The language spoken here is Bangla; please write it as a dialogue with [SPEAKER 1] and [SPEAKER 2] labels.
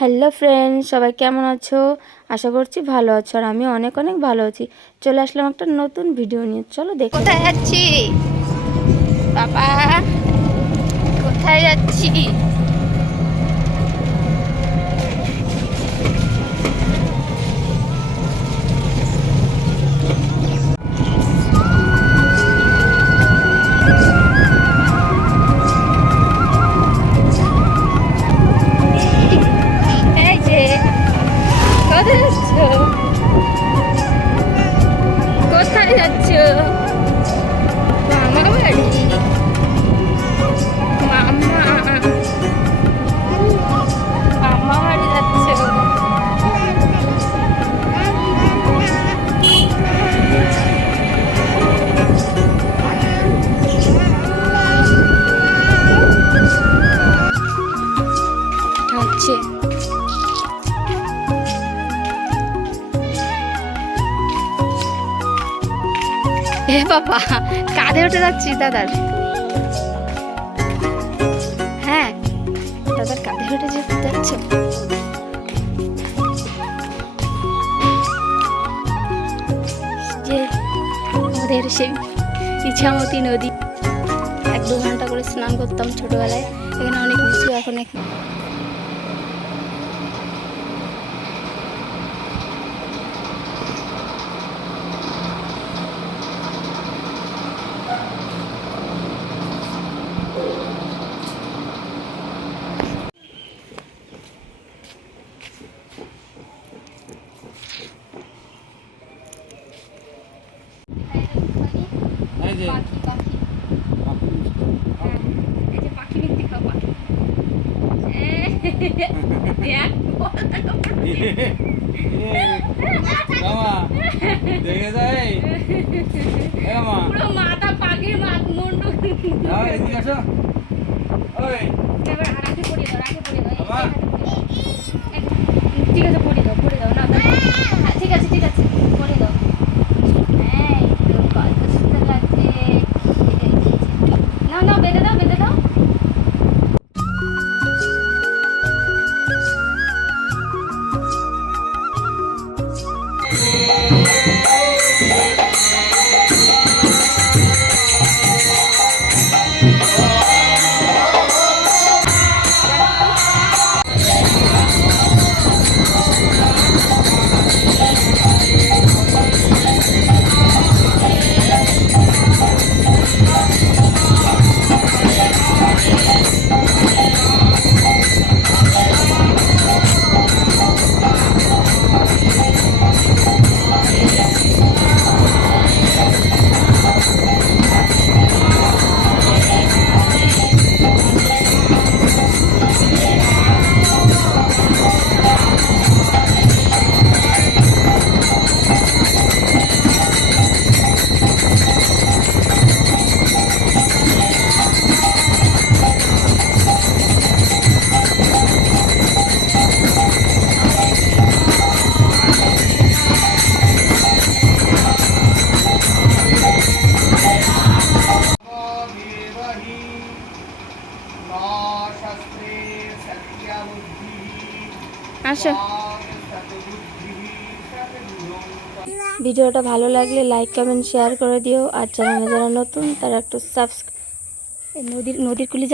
[SPEAKER 1] হ্যালো ফ্রেন্ডস সবাই কেমন আছো? আশা করছি ভালো আছো আর আমি অনেক অনেক ভালো আছি। চলে আসলাম একটা নতুন ভিডিও নিয়ে। চলো দেখো।
[SPEAKER 2] কোথায় যাচ্ছি? বাবা, কোথায় যাচ্ছি? হচ্ছে এ বাবা, কাঁধে উঠে যাচ্ছি দাদার হ্যাঁ দাদার কাঁধে উঠে যাচ্ছে। যে আমাদের সেই ইছামতি নদী, এক দু ঘণ্টা করে স্নান করতাম ছোটবেলায়। এখানে অনেক কিছু এখন এখানে
[SPEAKER 3] এই যে
[SPEAKER 2] পাখি পাখি। হ্যাঁ, যে পাখি দেখতে খাও পাখি। মাথা পাখির মাথ মুন্ডু
[SPEAKER 3] আসো।
[SPEAKER 1] ভিডিওটা ভালো লাগলে লাইক কমেন্ট শেয়ার করে দিও। আর চ্যানেলে যারা নতুন, তারা একটু সাবস্ক্রাইব নদীর নদীর কুলি